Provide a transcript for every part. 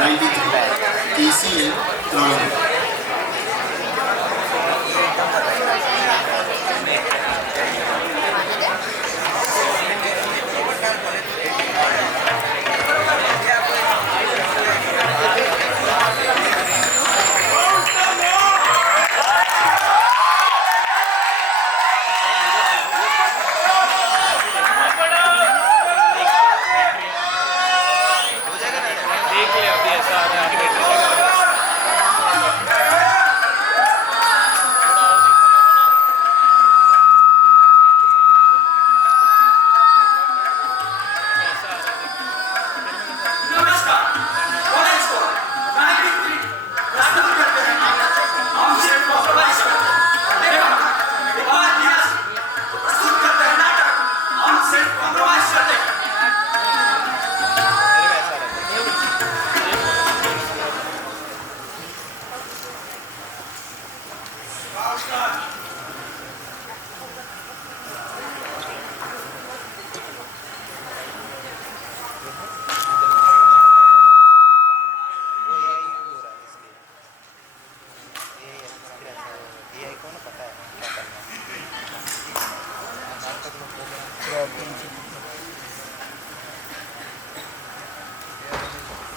93 KCL Travancore.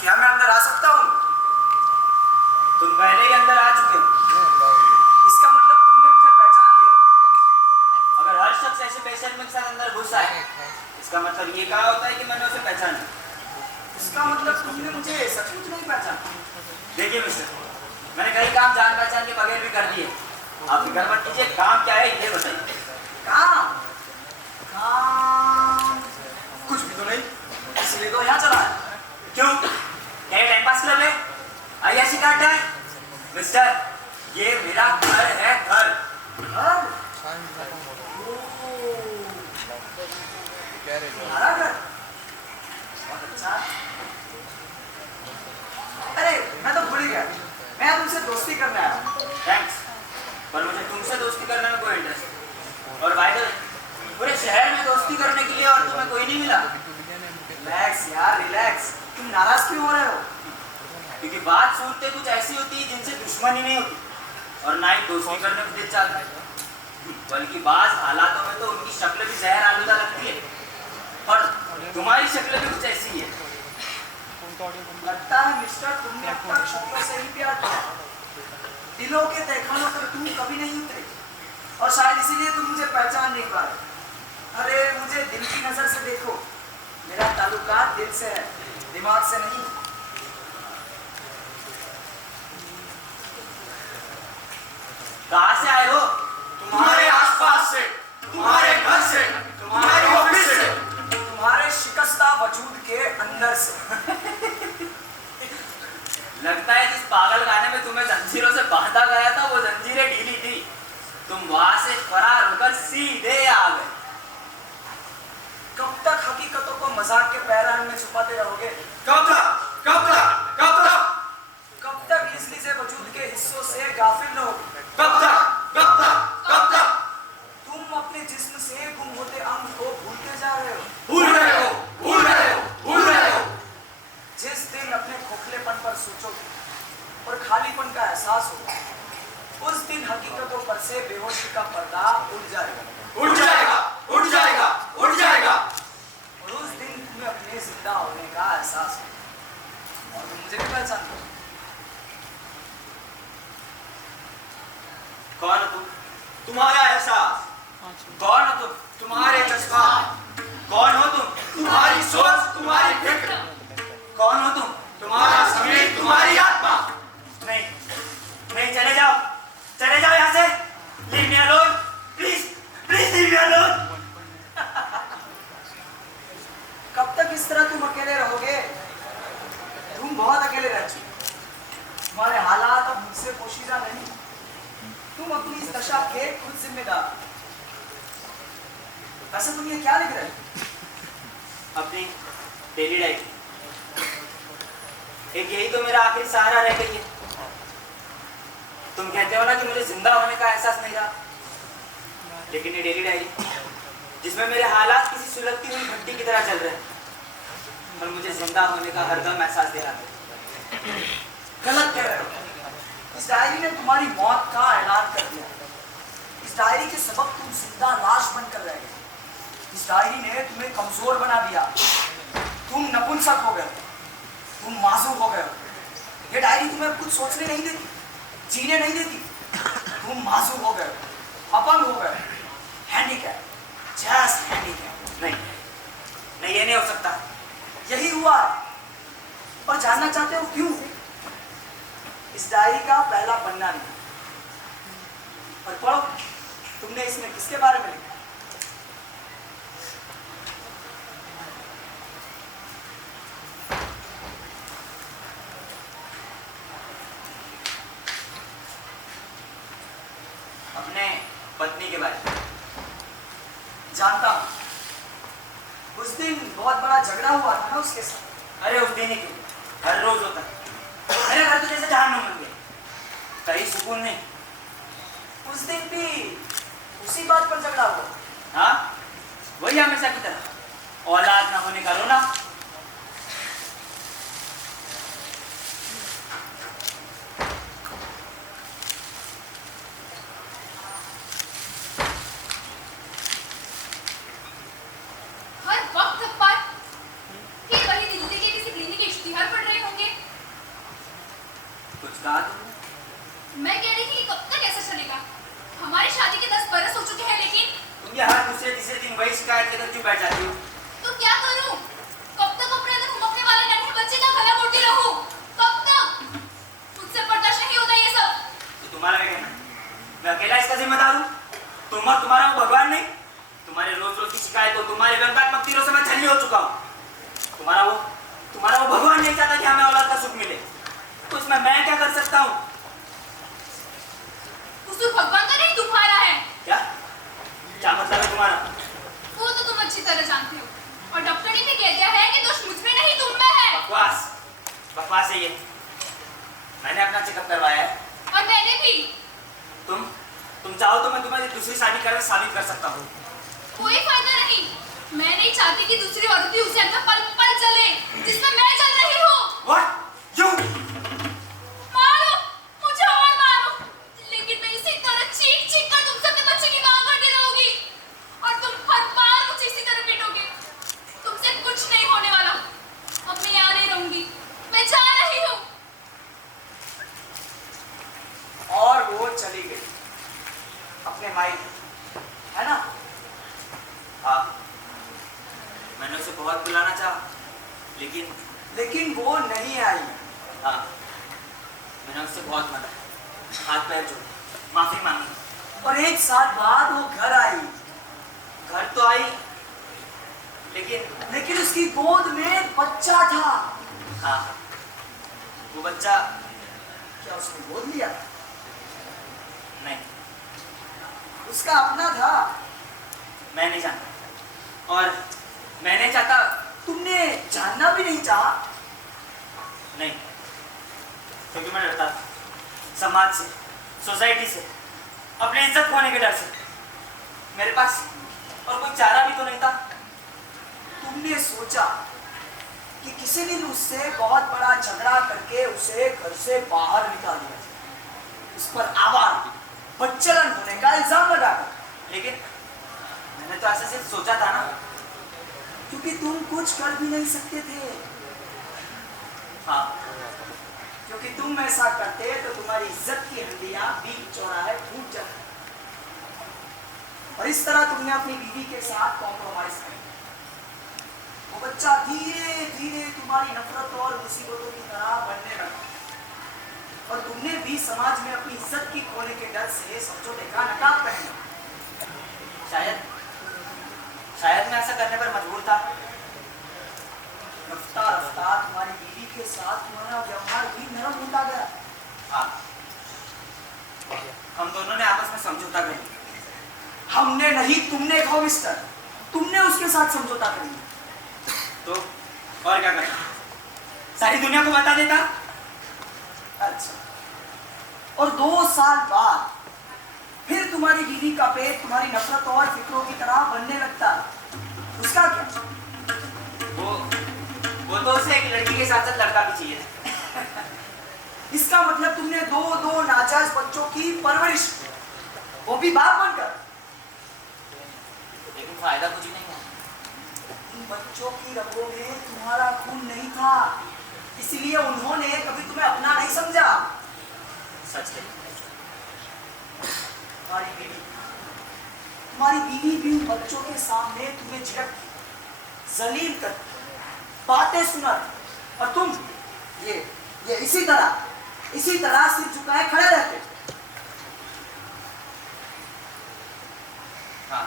क्या मैं अंदर आ सकता हूँ? तुम पहले ही अंदर आ चुके हो। इसका मतलब तुमने मुझे पहचान लिया। अगर हर शख्स ऐसे बेशर्मी के साथ अंदर घुस आए, इसका मतलब ये कहा होता है कि मैंने उसे पहचाना। इसका मतलब तुमने मुझे सचमुच नहीं पहचाना। देखिए मिस्टर, मैंने कई काम जान पहचान के बगैर भी कर दिए। आप फिक्र मत कीजिए, काम क्या है ये बताइए। काम काम कुछ भी तो नहीं, इसलिए तो यहाँ चला है। क्यों? क्या ये टाइम पास क्लब है? आईआईसी का अड्डा है? मिस्टर, ये मेरा घर है, घर। घर? तुम्हारा घर? बहुत अच्छा। अरे मैं तो भूल ही गया, मैं तुमसे दोस्ती करने आया हूँ। थैंक्स, पर मुझे तुमसे दोस्ती करने में कोई इंटरेस्ट नहीं। और भाई पूरे शहर में दोस्ती करने के लिए और तुम्हें कोई नहीं मिला। रिलैक्स यार, रिलैक्स। तुम नाराज क्यों हो रहे हो? क्योंकि बात सूरतें कुछ ऐसी होती है जिनसे दुश्मनी नहीं होती और ना ही दोस्ती करने में दिल चाहता है। बल्कि बाज हालातों में तो उनकी शक्ल भी जहर आलूदा लगती है। और तुम्हारी शक्ल भी कुछ ऐसी है। लगता है मिस्टर, तुमने अब तक शक्लों से ही प्यार किया। दिलों के तहखानों पर तुम कभी नहीं उतरे और शायद इसीलिए तुम मुझे पहचान नहीं पा रहे। अरे मुझे दिल की नजर से देखो, मेरा ताल्लुकात दिल से है, दिमाग से नहीं। कहाँ से आए हो? तुम्हारे आसपास से, तुम्हारे घर से, तुम्हारे ऑफिस से, तुम्हारे शिकस्ता वजूद के अंदर से। लगता है जिस पागल खाने में तुम्हें जंजीरों से बांधा गया था वो जंजीरें ढीली थी। तुम वहां से फरार होकर सीधे आ गए। कब तक हकीकतों को मजाक के पैरान में छुपाते रहोगे? कब तक? कब तक? कब तक? कब तक इस निजे वजूद के हिस्सों से गाफिल रहोगे? कब तक? कब तक? कब तक? तुम अपने जिस्म से गुम होते अंग को भूलते जा रहे हो। भूल रहे हो, भूल रहे हो, भूल रहे हो। जिस दिन अपने खोखलेपन पर सोचोगे और खालीपन का एहसास होगा, उस दिन हकीकतों पर से बेहोशी का पर्दा उड़ जाएगा। उड़ जाएगा, उड़ जाएगा, उड़ जाएगा। और उस दिन तुम्हें अपने जिंदा होने का एहसास होगा और तुम मुझे भी पहचान लो। कौन हो तुम? तुम्हारा एहसास, कौन हो तुम? तुम्हारे जज्बात, कौन हो तुम? तुम्हारी सोच, तुम्हारी फिक्र, कौन हो तुम? तुम्हारा संगीत, तुम्हारी आत्मा। नहीं नहीं, चले जाओ, चले जाओ यहाँ से। Leave me alone, please please leave me alone. कब तक इस तरह तुम अकेले रहोगे? तुम बहुत अकेले रह चुके। तुम्हारे हालात अब मुझसे पोशीदा नहीं। तुम अपनी इस दशा के खुद जिम्मेदार। वैसे तुम ये क्या लिख रहे हो? अपनी डेली डायरी। एक यही तो मेरा आखिरी सहारा रह गई है। तुम कहते हो ना कि मुझे जिंदा होने का एहसास नहीं रहा, लेकिन ये डेली डायरी जिसमें मेरे हालात किसी सुलगती हुई भट्टी की तरह चल रहे हैं और मुझे जिंदा होने का हरदम एहसास दिला है। गलत कह रहे हो। इस डायरी ने तुम्हारी मौत का ऐलान कर दिया। इस डायरी के सबब तुम जिंदा लाश बनकर रह गए। इस डायरी ने तुम्हें कमजोर बना दिया। तुम नपुंसक हो गए, तुम मासूम हो गए। ये डायरी तुम्हें कुछ सोचने नहीं देती, जीने नहीं देती। तुम मासूम हो गए, अपंग हो गए, हैंडीकैप, जस्ट हैंडीकैप। नहीं नहीं, ये नहीं हो सकता। यही हुआ है। और जानना चाहते हो क्यों? इस डायरी का पहला पन्ना नहीं। और पढ़ो, तुमने इसमें किसके बारे में लिखा? अपने पत्नी के बारे में। जानता हूं, उस दिन बहुत बड़ा झगड़ा हुआ था ना उसके साथ। अरे उस दिन ही क्यों, हर रोज होता है। मेरे घर तो जैसे जहन्नुम बन गया, कहीं सुकून नहीं। उस दिन भी उसी बात पर झगड़ा हुआ। हाँ, वही हमेशा की तरह, औलाद ना होने का रोना। हर वक्त पर फिर वही दिल्ली के किसी क्लिनिक के इश्तिहार पढ़ रहे होंगे। कुछ कहा तुमने? मैं कह रही थी कि कब तक ऐसा चलेगा? हमारी शादी के 10 बरस हो चुके हैं, लेकिन तुम ये हर दूसरे तीसरे दिन वही शिकायत लेकर क्यों बैठ जाती हो? तो क्या करूं? कब तक अपने अंदर हुमकने वाले नन्हे बच्चे का गला घोटती रहूं? कब तक? मुझसे बर्दाश्त नहीं होता ये सब। तो तुम्हारा क्या कहना? मैं अकेला इसका जिम्मेदार हूँ? तुम और तुम्हारा वो भगवान नहीं? तुम्हारे रोज रोज की शिकायत हो, तुम्हारे व्यंग्यात्मक तीरों से मैं छलनी हो चुका हूँ। तुम्हारा वो भगवान नहीं चाहता कि हमें औलाद का सुख मिले, तो इसमें मैं क्या कर सकता हूँ? कसूर भगवान का नहीं, तुम्हारा है। क्या मतलब है तुम्हारा? वो तो तुम अच्छी तरह जानते हो, और डॉक्टर ने भी कह दिया है कि दोष मुझ में नहीं, तुम में है। बकवास है ये। मैंने अपना चेकअप करवाया है। और मैंने भी। तुम चाहो तो मैं तुम्हें दूसरी शादी करके साबित कर सकता हूँ। कोई फायदा नहीं। मैं नहीं चाहती कि दूसरी औरत भी उसे अंदर पल पल चले जिसमें मैं चल रही हूँ। What? You? मारो, मुझे और मारो, लेकिन मैं इसी तरह चीख चीख कर तुमसे अपने बच्चे की मांग करती रहूंगी, और तुम हर बार मुझे इसी तरह पीटोगे। तुमसे कुछ नहीं होने वाला। अब मैं यहाँ नहीं रहूंगी, मैं जा रही हूँ। और वो चली गई अपने मायके, है ना? हाँ, मैंने उसे बहुत बुलाना चाहा, लेकिन वो नहीं आई। हाँ, मैंने उससे बहुत मना, हाथ पैर जोड़े, माफी मांगी, और 1 साल बाद वो घर आई। घर तो आई, लेकिन उसकी गोद में बच्चा था। हाँ, वो बच्चा क्या उसने गोद लिया? नहीं, उसका अपना था। मैं नहीं जानता, और मैं नहीं चाहता। तुमने जानना भी नहीं चाहा? नहीं, क्योंकि मैं डरता था समाज से, सोसाइटी से, अपनी इज्जत खोने के डर से। मेरे पास और कोई चारा भी तो नहीं था। तुमने सोचा कि किसी दिन उससे बहुत बड़ा झगड़ा करके उसे घर से बाहर निकाल दिया, उस पर आवाज बच्चलन होने का इल्जाम लगाकर। लेकिन मैंने तो ऐसे सिर्फ सोचा था ना, क्योंकि तुम कुछ कर भी नहीं सकते थे। हाँ, क्योंकि तुम ऐसा करते तो तुम्हारी इज्जत की हड्डियां बीच चौराहे टूट जाती, और इस तरह तुमने अपनी बीवी के साथ कॉम्प्रोमाइज किया। वो बच्चा धीरे धीरे तुम्हारी नफरत और मुसीबतों की तरह बढ़ने लगा, और तुमने भी समाज में अपनी इज्जत की खोने के डर से समझौते का नकाब पहना। शायद मैं ऐसा करने पर मजबूर था। रफ्ता रफ्ता तुम्हारी बीवी के साथ तुम्हारा व्यवहार भी नरम होता गया। हाँ, हम दोनों ने आपस में समझौता कर लिया। हमने नहीं, तुमने कहो मिस्टर, तुमने उसके साथ समझौता कर लिया। तो और क्या करना? सारी दुनिया को बता देता। अच्छा, और 2 साल बाद फिर तुम्हारी बीवी का पेट तुम्हारी नफरत और फिक्रों की तरह बनने लगता। उसका क्या? वो तो उसे एक लड़की के साथ साथ लड़का भी चाहिए। इसका मतलब तुमने दो नाजायज बच्चों की परवरिश, वो भी बाप बनकर। लेकिन फायदा कुछ नहीं है। इन बच्चों की रगों में तुम्हारा खून नहीं था, इसलिए उन्होंने कभी तुम्हें अपना नहीं समझा। सच है। तुम्हारी बीवी भी उन बच्चों के सामने तुम्हें झिड़कती, जलील करती, बातें सुनाती, और तुम ये इसी तरह सिर झुकाए खड़े रहते। हाँ,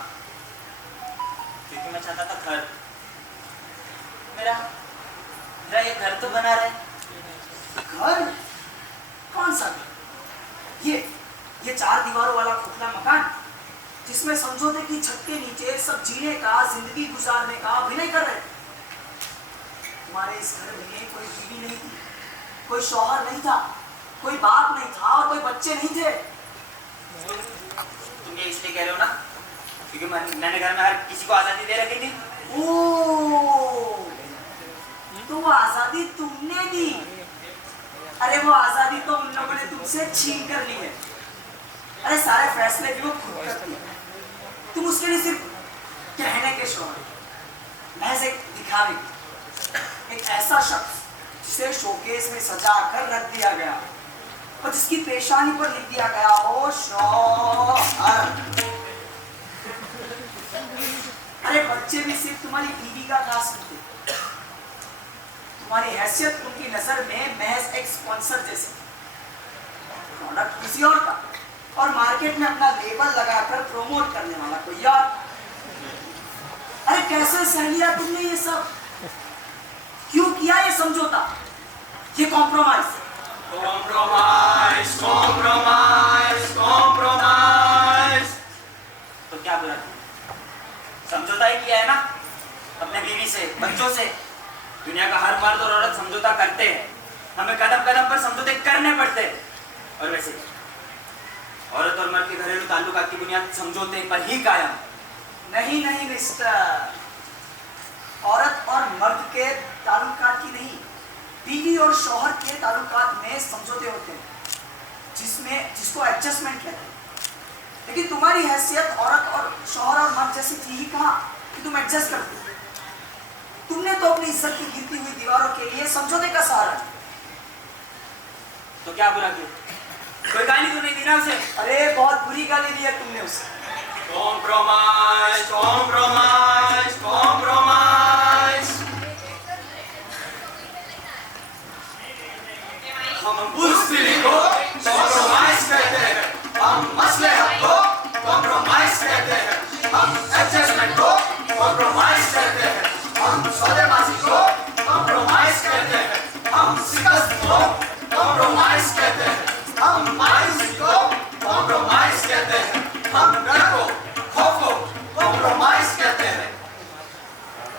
क्योंकि मैं चाहता था घर, मेरा ये घर तो बना रहे। घर? कौन सा घर? ये 4 दीवारों वाला खोखला मकान, जिसमें समझौते की छत के नीचे सब जीने का, जिंदगी गुजारने का अभिनय कर रहे थे। तुम्हारे इस घर में कोई बीवी नहीं थी, कोई शौहर नहीं था, कोई बाप नहीं था, और कोई बच्चे नहीं थे। तुम ये इसलिए कह रहे हो ना क्योंकि मैंने घर में हर किसी को आजादी दे रखी थी। ओह, तो वो आजादी तुमने दी? अरे वो आजादी तो उन लोगों ने तुमसे छीन कर ली है। अरे सारे फैसले भी वो खुद करती है, तुम उसके लिए सिर्फ कहने के शौहर, महज एक दिखावे, एक ऐसा शख्स जिसे शोकेस में सजा कर रख दिया गया और जिसकी पेशानी पर लिख दिया गया हो शौहर। अरे बच्चे भी सिर्फ तुम्हारी बीवी का खास होते, तुम्हारी हैसियत उनकी नजर में महज एक स्पॉन्सर जैसे, प्रोडक्ट किसी और का, और मार्केट में अपना लेबल लगाकर प्रमोट करने वाला कोई और। अरे कैसे सह लिया तुमने ये सब? क्यों किया ये समझौता, ये कॉम्प्रोमाइज? Compromise, compromise, compromise. तो क्या बुरा किया? समझौता ही किया है ना, अपने बीवी से, बच्चों से। दुनिया का हर मर्द और औरत समझौता करते हैं, हमें कदम कदम पर समझौते करने पड़ते हैं। और वैसे औरत और मर्द के घरेलू ताल्लुकात की बुनियाद समझौते पर ही कायम। नहीं नहीं मिस्टर, औरत और मर्द के ताल्लुकात की नहीं, बीवी और शौहर के ताल्लुकात में समझौते होते हैं, जिसको एडजस्टमेंट कहते हैं। लेकिन तुम्हारी हैसियत औरत और शौहर और मर्द जैसी थी ही कहाँ कि तुम एडजस्ट करते? तुमने तो अपनी इज्जत की गिरती हुई दीवारों के लिए समझौते का सहारा लिया। तो क्या बुरा किया? कोई गाली तो नहीं दी ना उसे? अरे बहुत बुरी गाली दी है तुमने उसे। Compromise, compromise, compromise. हम बुज़दिली को कॉम्प्रोमाइज कहते हैं, हम मसलहत को कॉम्प्रोमाइज कहते हैं, हम एडजस्टमेंट को कॉम्प्रोमाइज कहते हैं, हम सौदेबाजी को कॉम्प्रोमाइज कहते हैं, हम शिकस्त को कॉम्प्रोमाइज कहते हैं, हम मायूसी को कॉम्प्रोमाइज कहते हैं, हम डर को, खौफ को कॉम्प्रोमाइज कहते हैं।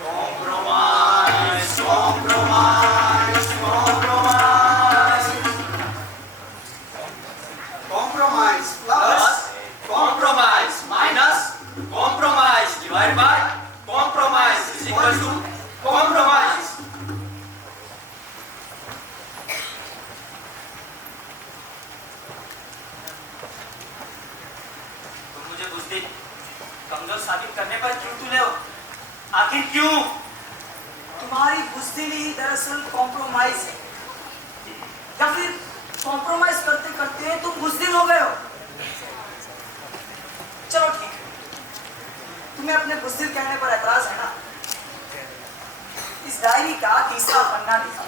Compromise, compromise, compromise. Compromise plus compromise minus compromise divide by compromise is equal to compromise. तुम मुझे बुज़दिल, कमजोर साबित करने पर क्यों तुले हो? आखिर क्यों? तुम्हारी बुज़दिली दरअसल कॉम्प्रोमाइज है, या फिर कॉम्प्रोमाइज करते करते तुम बुज़दिल हो गए हो। चलो ठीक है, तुम्हें अपने बुज़दिल कहने पर एतराज है ना? इस डायरी का तीसरा पन्ना दिखा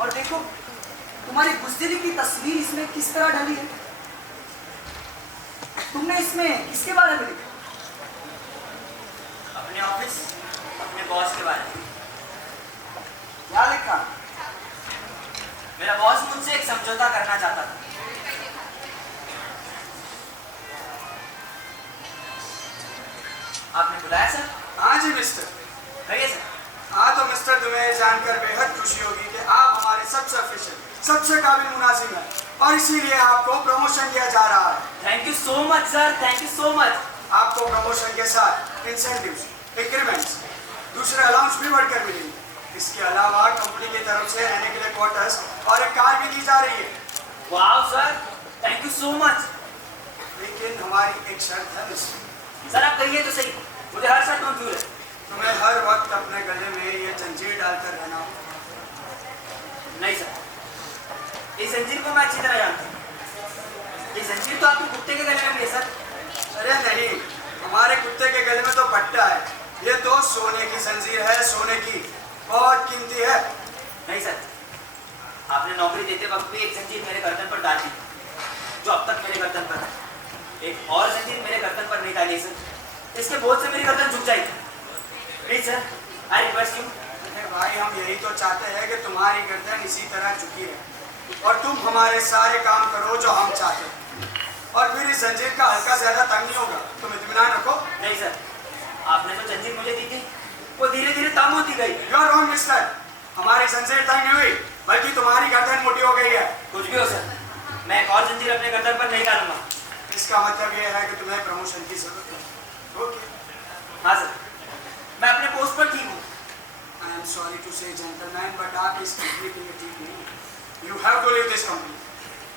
और देखो तुम्हारी बुज़दिली की तस्वीर इसमें किस तरह ढली है। तुमने इसमें किसके बारे में लिखा? अपने ऑफिस, अपने बॉस के बारे में। क्या लिखा? मेरा बॉस मुझसे एक समझौता करना चाहता था। आपने बुलाया सर? हाँ जी मिस्टर। कहिए सर। हाँ तो मिस्टर, तुम्हें जानकर बेहद खुशी होगी कि आप हमारे सबसे ऑफिशियल, सबसे काबिल मुनाजिम हैं और इसीलिए आपको प्रमोशन दिया जा रहा है। Thank you so much sir, thank you so much. आपको प्रमोशन के साथ इंसेंटिव्स, इंक्रीमेंट्स, दूसरे अलाउंस भी बढ़कर मिलेंगे। इसके अलावा कंपनी की तरफ से रहने के लिए क्वार्टर्स और एक कार भी दी जा रही है। Wow sir, thank you so much. लेकिन हमारी एक शर्त है मिस्टर। सर आप कहिए तो सही, मुझे हर शर्त मंजूर है। तुम्हें हर वक्त अपने गले में ये जंजीर डालकर रहना होगा। नहीं सर, इस जंजीर को मैं अच्छी तरह जानता हूँ। ये जंजीर तो आपके कुत्ते के गले में भी है सर। अरे नहीं, हमारे कुत्ते के गले में तो पट्टा है। ये तो सोने की जंजीर है, सोने की, बहुत कीमती है। नहीं सर, आपने नौकरी देते वक्त भी एक जंजीर मेरे गर्दन पर डाल दी, जो अब तक मेरे गर्दन पर है। एक और जंजीर मेरे गर्दन पर नहीं डाली सर, इसके बोझ से मेरी गर्दन झुक जाएगी। Please sir, I request you. अरे भाई, हम यही तो चाहते हैं कि तुम्हारी गर्दन इसी तरह झुकी है और तुम हमारे सारे काम करो जो हम चाहते हैं, और फिर इस जंजीर का हल्का ज्यादा तंग नहीं होगा। तुम इत्मीनान रखो। नहीं सर, आपने जो जंजीर मुझे दी थी वो धीरे धीरे तंग होती गई। यू आर रॉन्ग मिस्टर, हमारी जंजीर तंग नहीं हुई, बल्कि तुम्हारी गर्दन मोटी हो गई है। कुछ भी हो सर, मैं एक और जंजीर अपने गर्दन पर नहीं डालूंगा। इसका मतलब ये है कि तुम्हें प्रमोशन की जरूरत है। ओके। हाँ सर, मैं अपने पोस्ट पर ठीक हूँ। I am sorry to say gentleman, but आप इस कंपनी के लिए ठीक नहीं। You have to leave this company.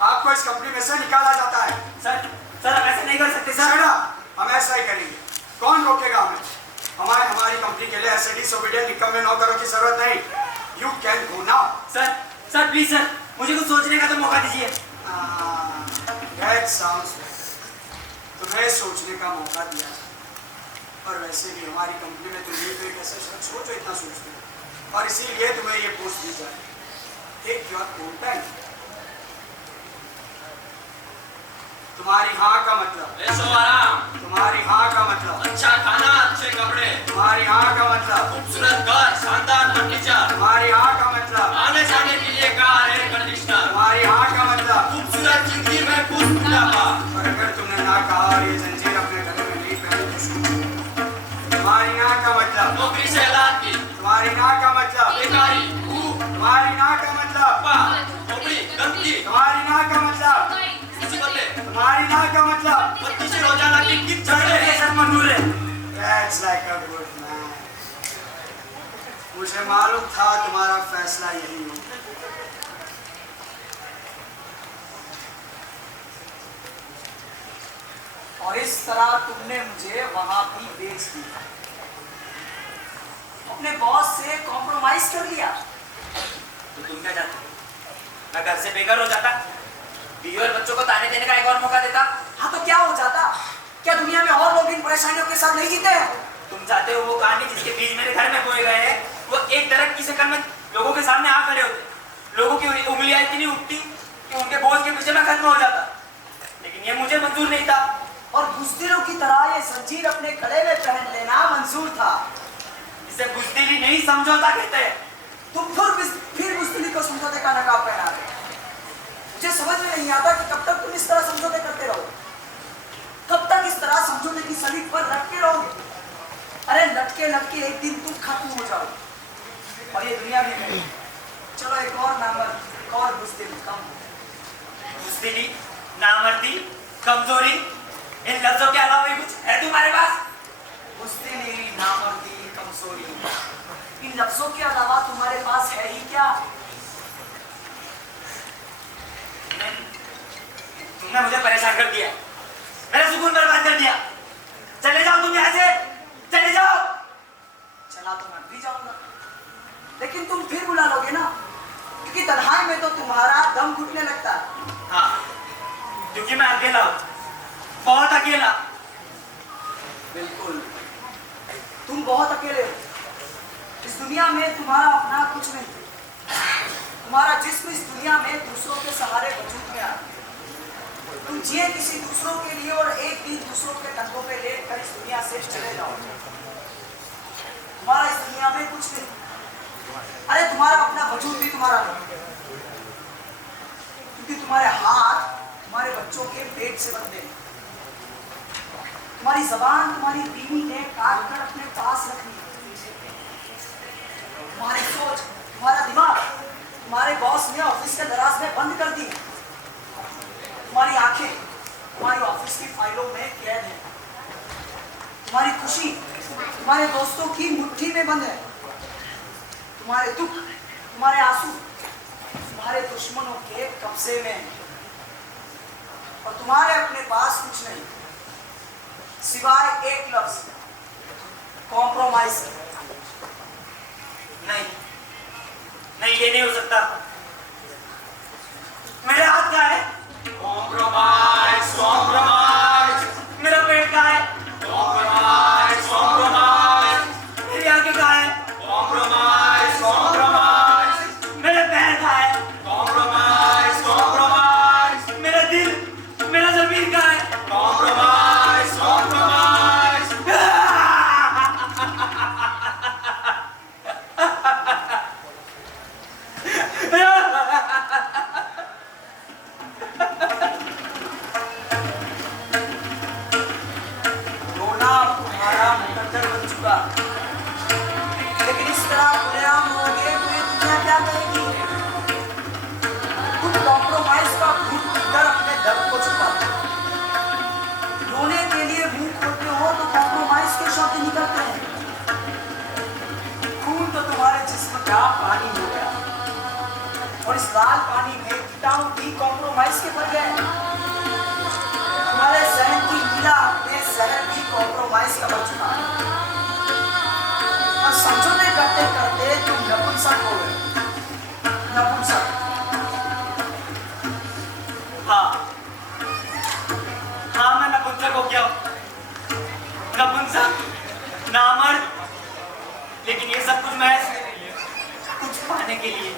आपको इस कंपनी में से निकाला जाता है। सर आप ऐसे नहीं कर सकते सर। सर, हम ऐसा ही करेंगे। कौन रोकेगा हमें? हमारी कंपनी के लिए ऐसे डिसोबीडिएंट निकम्मे नौकरों की जरूरत नहीं। You can go now. Sir please sir, मुझे कुछ सोचने का तो मौका दीजिए। That sounds bad. तुम्हें सोचने का मौका दिया, और वैसे भी हमारी कंपनी में तुम एक ऐसे शख्स हो जो इतना सोचते हो, और इसीलिए तुम्हें ये पोस्ट दी जाए। Take your own time. तुम्हारी हाँ का मतलब ऐशो आराम, तुम्हारी हाँ का मतलब अच्छा खाना, अच्छे कपड़े, तुम्हारी हाँ का मतलब खूबसूरत घर, शानदार फर्नीचर, तुम्हारी हाँ का मतलब आने जाने के लिए कार, एयर कंडीशनर, तुम्हारी हाँ का मतलब खूबसूरत जिंदगी में खुश बुढ़ापा। और अगर तुमने ना कहा और ये जंजीर अपने गले में नहीं पहनी तो शुरू। तुम्हारी ना का मतलब नौकरी से हलाकी, तुम्हारी ना का मतलब बेकारी, भूख, तुम्हारी ना का मतलब नौकरी, गंदगी, तुम्हारी ना का मतलब मुसीबतें, तुम्हारी ना का मतलब बत्ती से रोजाना की झगड़े। सर मंजूर है। That's like a good man. मुझे मालूम था तुम्हारा फैसला यही हो। और इस तरह तुमने मुझे वहां भी बेच दिया, अपने बॉस से कॉम्प्रोमाइज कर लिया। तो तुम क्या चाहते हो? मैं घर से बेघर हो जाता, बीवी और बच्चों को ताने देने का एक और मौका देता। हाँ तो क्या हो जाता? क्या दुनिया में और लोग इन परेशानियों के साथ नहीं जीते हैं? तुम चाहते हो वो कहानी जिसके बीज मेरे घर में बोए गए हैं, वो एक दरख्त की शक्ल में लोगों के सामने आ खड़े होते, लोगों की उंगलियां इतनी उठती कि उनके बोझ के पीछे मैं खत्म हो जाता। लेकिन ये मुझे मंजूर नहीं था। और बुज़दिलों की तरह ये जंजीर अपने गले में पहन लेना मंजूर था। इसे बुज़दिली नहीं, समझौता कहते हैं। तुम फिर बुज़दिली को समझौते का नकाब पहना रहे। मुझे समझ में नहीं आता कि कब तक तुम इस तरह समझौते करते रहो, कब तक इस तरह समझौते की सलीब पर लटके रहोगे। अरे लटके लटके एक दिन तुम खत्म हो जाओ और ये दुनिया भी नहीं। चलो एक और नामर्द, एक और बुज़दिल कम हो। बुज़दिली, नामर्दी, कमजोरी, इन लफ्जों के अलावा भी कुछ है तुम्हारे पास? बुज़दिली, नामर्दी, कमजोरी, इन लफ्जों के अलावा तुम्हारे पास है ही क्या? तुमने मुझे परेशान कर दिया, मेरा सुकून बर्बाद कर दिया। चले जाओ तुम यहाँ से, चले जाओ। चला तो मैं भी जाऊंगा, लेकिन तुम फिर बुला लोगे ना, क्योंकि तन्हाई में तो तुम्हारा दम घुटने लगता है। हाँ, क्योंकि मैं अकेला हूँ, बहुत अकेला। बिल्कुल, तुम बहुत अकेले हो। इस दुनिया में तुम्हारा अपना कुछ नहीं। तुम्हारा जिस्म इस दुनिया में दूसरों के सहारे वजूद में आता है। तुम जिए किसी दूसरों के लिए और एक दिन दूसरों के कंधों पे लेट कर इस दुनिया से चले जाओ। तुम्हारा इस दुनिया में कुछ नहीं। अरे तुम्हारा अपना वजूद भी तुम्हारा नहीं, क्योंकि तुम्हारे हाथ तुम्हारे बच्चों के पेट से बंधे हैं। तुम्हारी जबान तुम्हारी बीवी ने काट कर अपने पास रखी है। तुम्हारी सोच, तुम्हारा दिमाग तुम्हारे बॉस ने ऑफिस के दराज में बंद कर दी। तुम्हारी आंखें तुम्हारी ऑफिस की फाइलों में कैद है। तुम्हारी खुशी तुम्हारे दोस्तों की मुट्ठी में बंद है। तुम्हारे दुख, तुम्हारे आंसू तुम्हारे दुश्मनों के कब्जे में हैं और तुम्हारे अपने पास कुछ नहीं सिवाय एक लफ्ज कॉम्प्रोमाइज। नहीं नहीं, ये नहीं हो सकता। मेरे हाथ का है कॉम्प्रोमाइज, कॉम्प्रोमाइज, मेरा पेट का है कॉम्प्रोमाइज, कॉम्प्रोमाइज, मेरी आंखें का है कॉम्प्रोमाइज, कॉम्प्रोमाइज, मेरे पैर का है कॉम्प्रोमाइज, कॉम्प्रोमाइज, मेरा दिल मेरा जमीन का है कॉम्प्रोमाइज, कॉम्प्रोमाइज। रोना तुम्हारा मुकद्दर बन चुका, लेकिन इस तरह खुलेआम रोगे तो ये दुनिया क्या कहेगी? तुम कॉम्प्रोमाइज का भूत पीकर अपने दर्द को छुपाते हो। रोने के लिए मुंह खोलते हो तो कॉम्प्रोमाइज के शब्द निकलते हैं। खून तो तुम्हारे जिस्म का पानी हो गया और इस लाल पानी में कीटाणु भी कॉम्प्रोमाइज के भर गए। तुम्हारे सहन की लीला अपने सहन भी कॉम्प्रोमाइज का बन चुका है और समझौते करते करते तुम नपुंसक हो गए। नपुंसक। हाँ हाँ, मैं नपुंसक हो गया हूँ। नपुंसक, नामर्द, लेकिन ये सब कुछ महज कुछ पाने के लिए।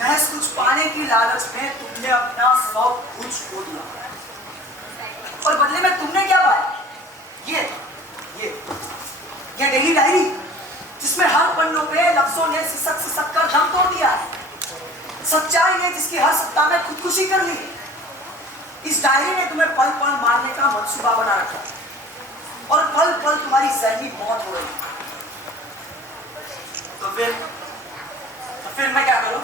महज कुछ पाने की लालच में तुमने अपना सब कुछ खो दिया और बदले में तुमने क्या पाया? ये डेली डायरी जिसमें हर पन्नों पे लफ्जों ने सिसक सिसक कर दम तोड़ दिया है। सच्चाई ने जिसकी हर सत्ता में खुदकुशी कर ली। इस डायरी ने तुम्हें पल पल मारने का मंसूबा बना रखा और पल पल तुम्हारी जहनी मौत हो रही है। तो फिर मैं क्या करूं?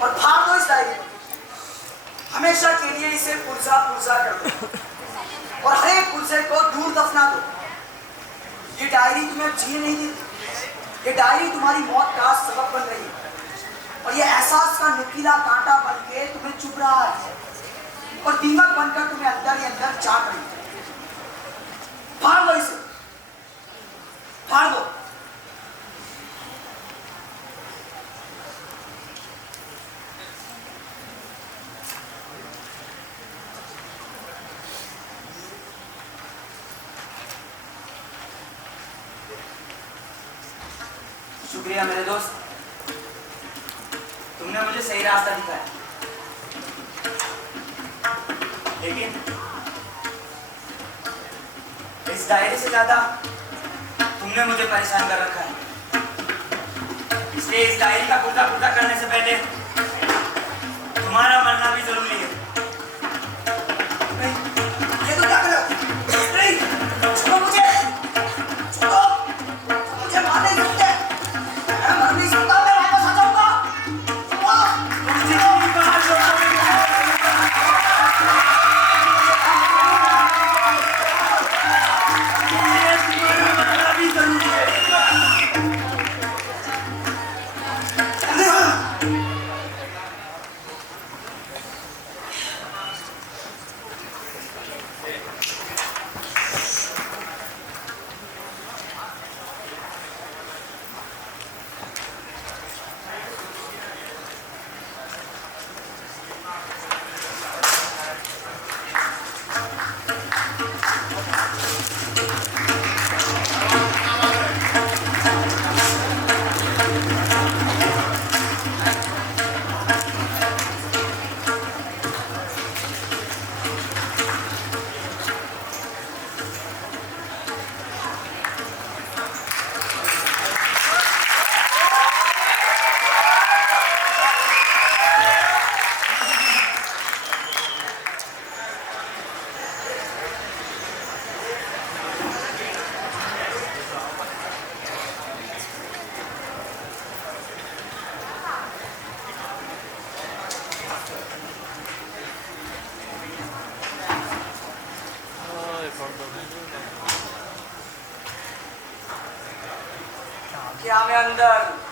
और फाड़ दो इस डायरी को, हमेशा के लिए इसे पुर्जा पुर्जा कर दो और हर एक पुर्जे को दूर दफना दो। ये डायरी तुम्हें जीने नहीं देती, ये डायरी तुम्हारी मौत का सबब बन रही है और ये एहसास का नुकीला कांटा बन के तुम्हें चुभ रहा है और दीमक बनकर तुम्हें अंदर ही अंदर चाट रही है। फाड़ दो इसे, फाड़ दो। शुक्रिया मेरे दोस्त, तुमने मुझे सही रास्ता दिखाया, लेकिन इस डायरी से ज्यादा तुमने मुझे परेशान कर रखा है। इसलिए इस डायरी का पुर्जा पुर्जा करने से पहले तुम्हारा मरना भी जरूरी है। ये तो क्या कर रहे हो? नहीं, छोड़ो मुझे, छोड़ो, मुझे मार नहीं सकते। मैं मर नहीं सकता, मैं वापस आ जाऊंगा। छोड़ो, तुम जितनी बार रोकोगे, तुम्हारा मरना भी जरूरी है। क्या मैं अंदर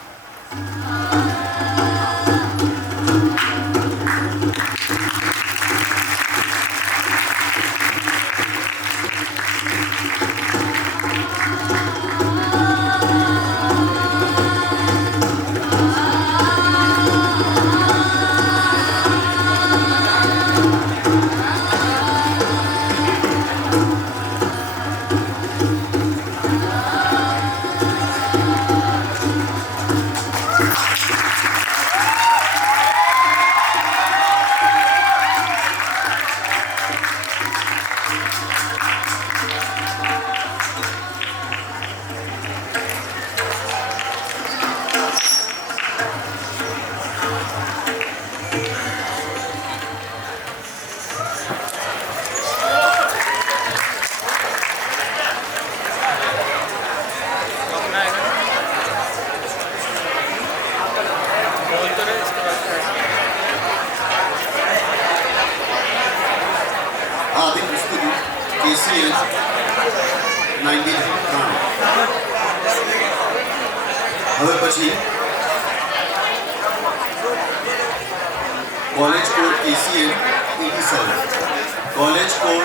આદિ પ્રસ્તુતિ KCL 93 હવે પછી college code KCL 87 college code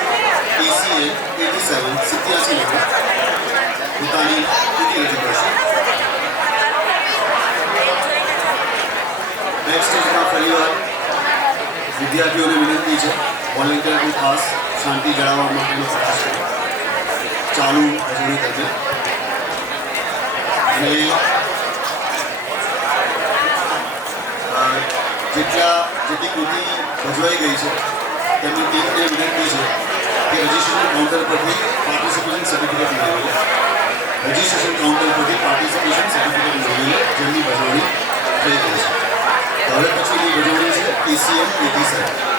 KCL 87 87 number પોતાની સ્થિતિ રજૂ કરશે બેક સ્ટેજમાં ફરીવાર વિદ્યાર્થીઓને વિનંતી છે વોલેન્ટિયરનું ખાસ શાંતિ જાળવવા માટેનો પ્રયાસ કરે ચાલુ રજૂઆત કરજે અને જેટલી કૃતિ ભજવાઈ ગઈ છે તેમની ટીમને વિનંતી છે કે રજિસ્ટ્રેશન કાઉન્ટર પરથી પાર્ટિસિપેશન સર્ટિફિકેટ મેળવી લે રજિસ્ટ્રેશન કાઉન્ટર પરથી પાર્ટિસિપેશન સર્ટિફિકેટ મેળવી લે જેમની ભજવણી થઈ ગઈ છે હવે પછીની ભજવણી છે KCL 87